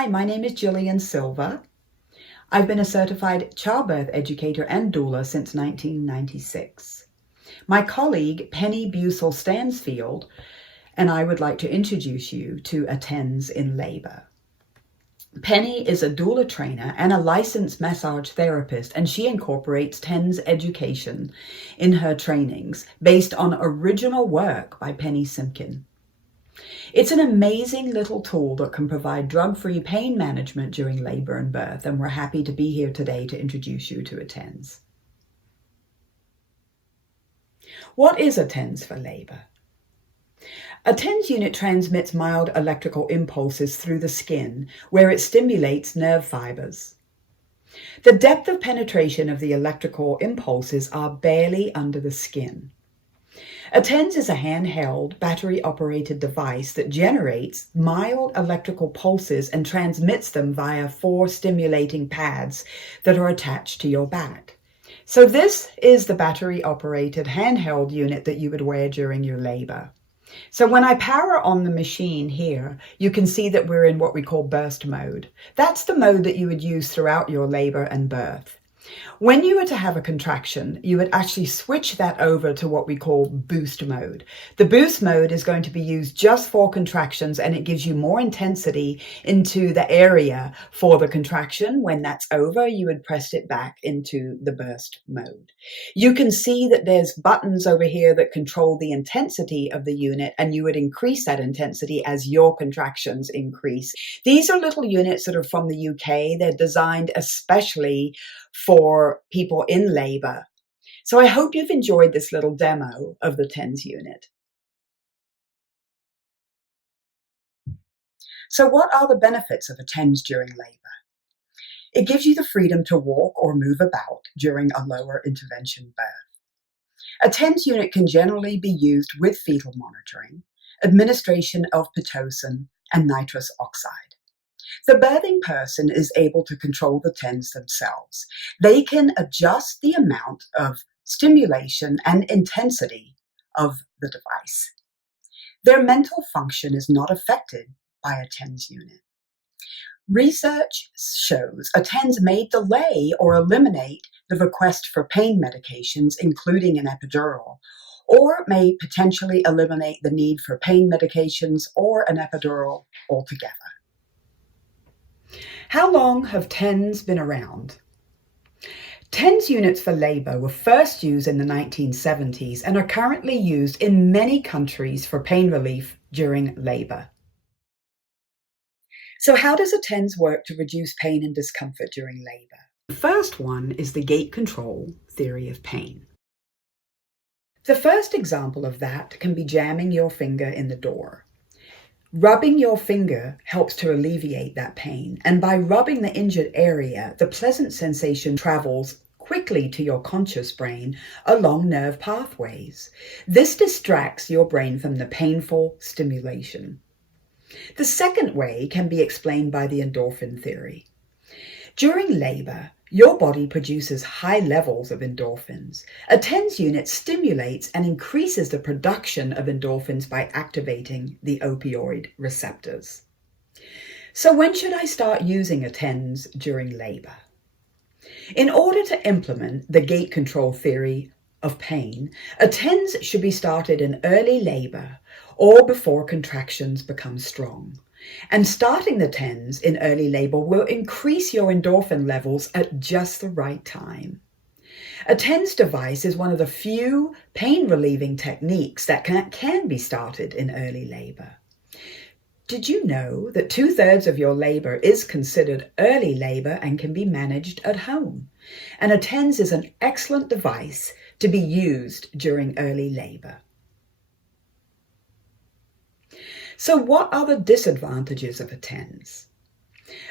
Hi, my name is Jillian Silva. I've been a certified childbirth educator and doula since 1996. My colleague, Penny Bussell-Stansfield, and I would like to introduce you to Attends in Labor. Penny is a doula trainer and a licensed massage therapist, and she incorporates TENS education in her trainings based on original work by Penny Simkin. It's an amazing little tool that can provide drug-free pain management during labor and birth, and we're happy to be here today to introduce you to Attends. What is Attends for labor? A TENS unit transmits mild electrical impulses through the skin, where it stimulates nerve fibers. The depth of penetration of the electrical impulses are barely under the skin. A TENS is a handheld, battery-operated device that generates mild electrical pulses and transmits them via 4 stimulating pads that are attached to your back. So this is the battery-operated handheld unit that you would wear during your labor. So when I power on the machine here, you can see that we're in what we call burst mode. That's the mode that you would use throughout your labor and birth. When you were to have a contraction, you would actually switch that over to what we call boost mode. The boost mode is going to be used just for contractions, and it gives you more intensity into the area for the contraction. When that's over, you would press it back into the burst mode. You can see that there's buttons over here that control the intensity of the unit, and you would increase that intensity as your contractions increase. These are little units that are from the UK. They're designed especially for people in labor. So I hope you've enjoyed this little demo of the TENS unit. So what are the benefits of a TENS during labor? It gives you the freedom to walk or move about during a lower intervention birth. A TENS unit can generally be used with fetal monitoring, administration of Pitocin, and nitrous oxide. The birthing person is able to control the TENS themselves. They can adjust the amount of stimulation and intensity of the device. Their mental function is not affected by a TENS unit. Research shows a TENS may delay or eliminate the request for pain medications, including an epidural, or may potentially eliminate the need for pain medications or an epidural altogether. How long have TENS been around? TENS units for labor were first used in the 1970s and are currently used in many countries for pain relief during labor. So how does a TENS work to reduce pain and discomfort during labor? The first one is the gate control theory of pain. The first example of that can be jamming your finger in the door. Rubbing your finger helps to alleviate that pain, and by rubbing the injured area, the pleasant sensation travels quickly to your conscious brain along nerve pathways. This distracts your brain from the painful stimulation. The second way can be explained by the endorphin theory. During labor, your body produces high levels of endorphins. A TENS unit stimulates and increases the production of endorphins by activating the opioid receptors. So when should I start using a TENS during labor? In order to implement the gate control theory of pain, a TENS should be started in early labor or before contractions become strong. And starting the TENS in early labor will increase your endorphin levels at just the right time. A TENS device is one of the few pain-relieving techniques that can be started in early labor. Did you know that 2/3 of your labor is considered early labor and can be managed at home? And a TENS is an excellent device to be used during early labor. So what are the disadvantages of a TENS?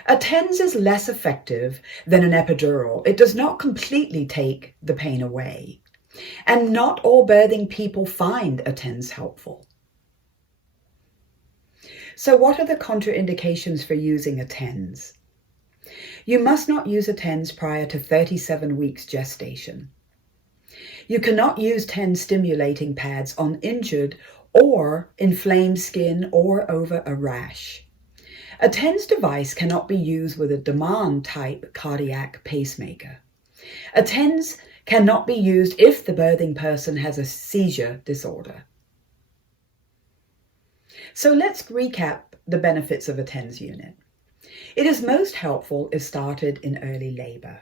A TENS is less effective than an epidural. It does not completely take the pain away. And not all birthing people find a TENS helpful. So what are the contraindications for using a TENS? You must not use a TENS prior to 37 weeks gestation. You cannot use TENS stimulating pads on injured or inflamed skin or over a rash. A TENS device cannot be used with a demand-type cardiac pacemaker. A TENS cannot be used if the birthing person has a seizure disorder. So let's recap the benefits of a TENS unit. It is most helpful if started in early labor.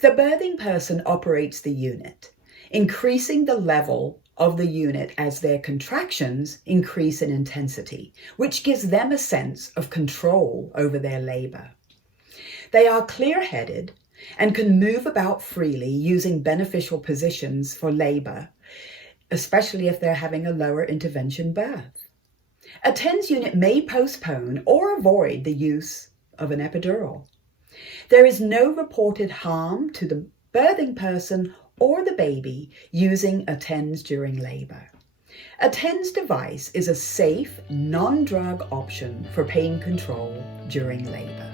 The birthing person operates the unit, increasing the level of the unit as their contractions increase in intensity, which gives them a sense of control over their labor. They are clear-headed and can move about freely using beneficial positions for labor, especially if they're having a lower intervention birth. A TENS unit may postpone or avoid the use of an epidural. There is no reported harm to the birthing person or the baby using a TENS during labor. A TENS device is a safe, non-drug option for pain control during labor.